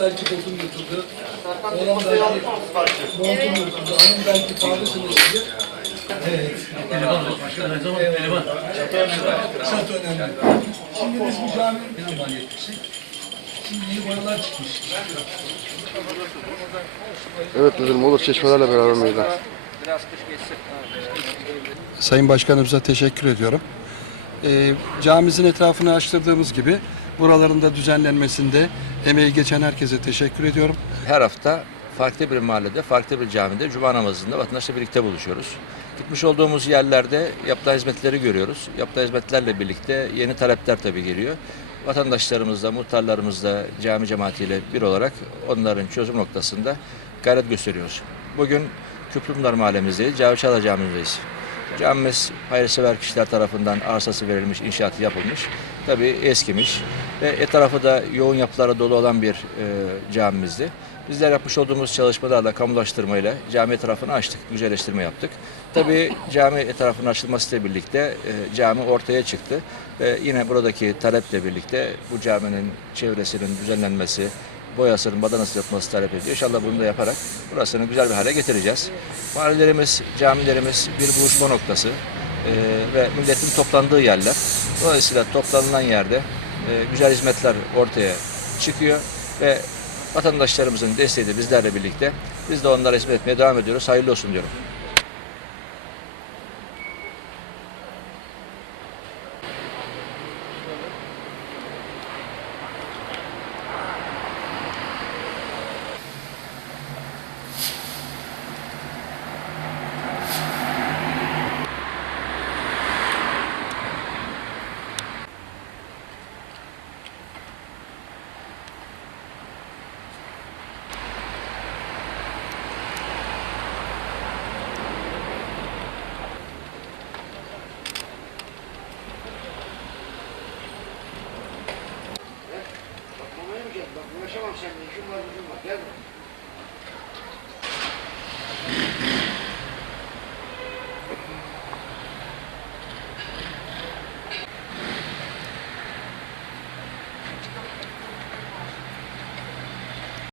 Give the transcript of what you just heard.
belki bozum götürdü. Oğlan belki montum götürdü. Hanım belki kahvesini götürdü. Evet. Eleman başkan her zaman eleman. Çok önemli. Şimdi biz bu cami Şimdi yeni boyalar çıkmış. Evet müdürüm olur çeşmelerle beraber meydan. Sayın Başkanımıza teşekkür ediyorum. Ee, camimizin etrafını açtırdığımız gibi buraların da düzenlenmesinde emeği geçen herkese teşekkür ediyorum. Her hafta farklı bir mahallede, farklı bir camide cuma namazında vatandaşla birlikte buluşuyoruz. Gitmiş olduğumuz yerlerde yapılan hizmetleri görüyoruz. Yapılan hizmetlerle birlikte yeni talepler tabii geliyor. Vatandaşlarımızla, muhtarlarımızla, cami cemaatiyle bir olarak onların çözüm noktasında gayret gösteriyoruz. Bugün Küplümdar mahallemizdeyiz, Cavişala Camimizdeyiz. Camimiz hayırsever kişiler tarafından arsası verilmiş, inşaatı yapılmış. Tabii eskimiş ve etrafı da yoğun yapılara dolu olan bir e, camimizdi. Bizler yapmış olduğumuz çalışmalarla, kamulaştırmayla cami etrafını açtık, güzelleştirme yaptık. Tabii cami etrafının açılmasıyla birlikte e, cami ortaya çıktı. Ve yine buradaki taleple birlikte bu caminin çevresinin düzenlenmesi, boyasının badanası yapması talep ediyor. İnşallah bunu da yaparak burasını güzel bir hale getireceğiz. Mahallelerimiz, camilerimiz bir buluşma noktası e, ve milletin toplandığı yerler. Dolayısıyla toplanılan yerde e, güzel hizmetler ortaya çıkıyor ve vatandaşlarımızın desteği de bizlerle birlikte biz de onlara hizmet etmeye devam ediyoruz. Hayırlı olsun diyorum.